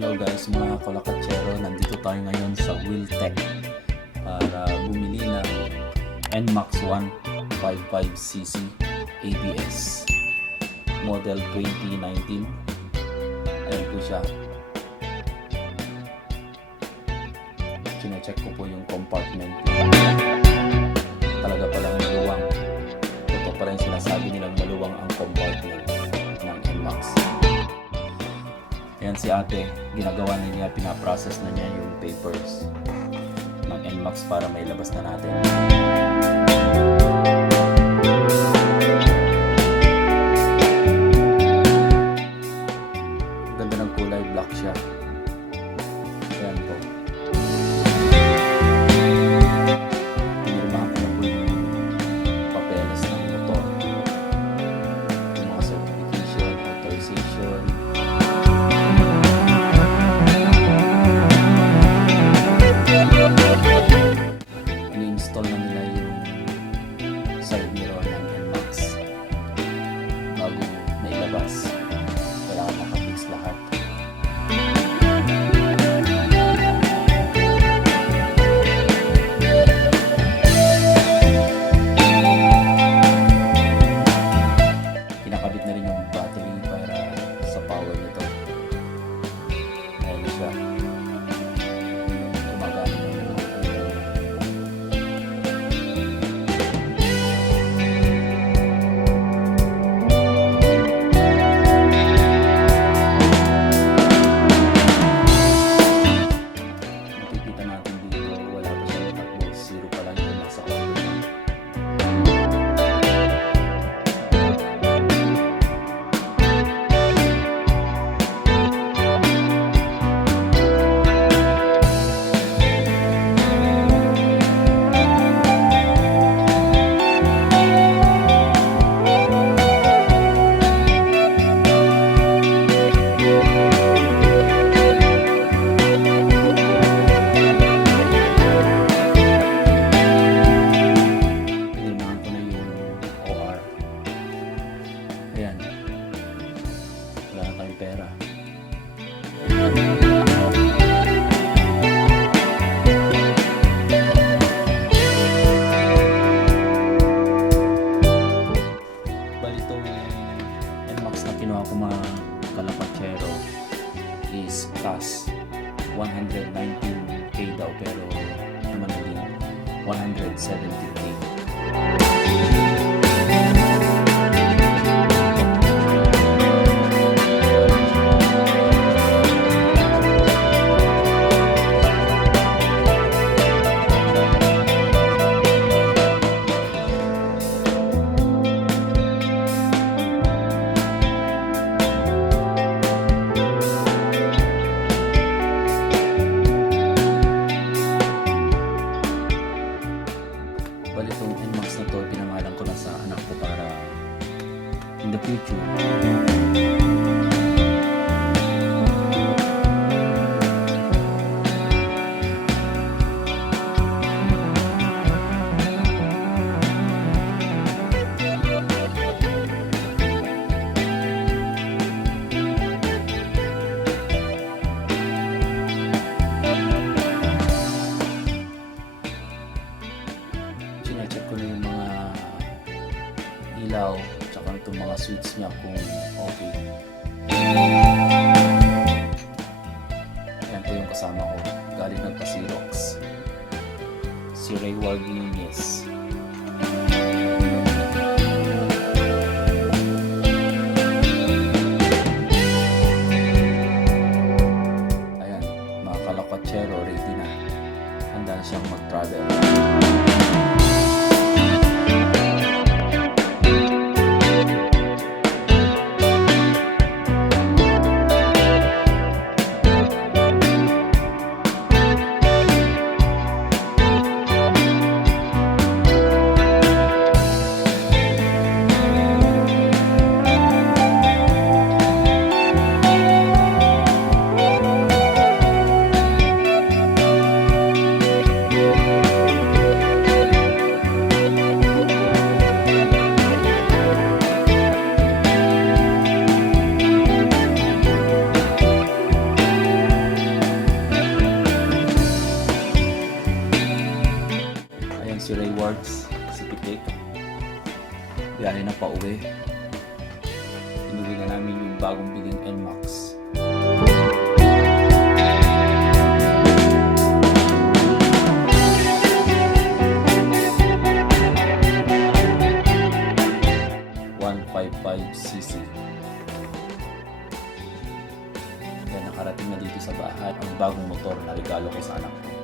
Hello guys mga kalakatsero, nandito tayo ngayon sa Wheeltech para bumili ng NMAX 155cc ABS model 2019. Ayan po siya. Chinecheck ko po yung compartment. Talaga palang maluwang. Totoo pa rin sinasabi nilang maluwang ang compartment ng NMAX. Ayan si ate, ginagawa na niya, pinaprocess na niya yung papers ng NMAX para may labas na natin. Ganda ng kulay, black siya. Ayan po. Pinirmahan ko na po yung papeles ng motor. Yung mga certification, authorization. Ini-install na nila yung side mirror ng NMAX bago nailabas. Kailangan makapix lahat. Kinakabit na rin yung battery para sa power nito. Ayan siya. Ayan, wala na tayong pera. Bali itong NMAX na kinuha ko mga kalapatsero is cash 119k daw, pero naman naging 170k. Bali itong NMAX na to, pinangalan ko na sa anak ko para in the future. Check ko na yung mga ilaw tsaka itong mga switch niya kung okay. Ayan po yung kasama ko, galing nagpa-Xerox, si Rayward Nunez. Ayan, mga kalakwatsyero, ready na, handa na siyang mag-travel. bagong biging NMAX. cc. Kaya nakarating na dito sa bahay ang bagong motor na regalo ko sa anak ko.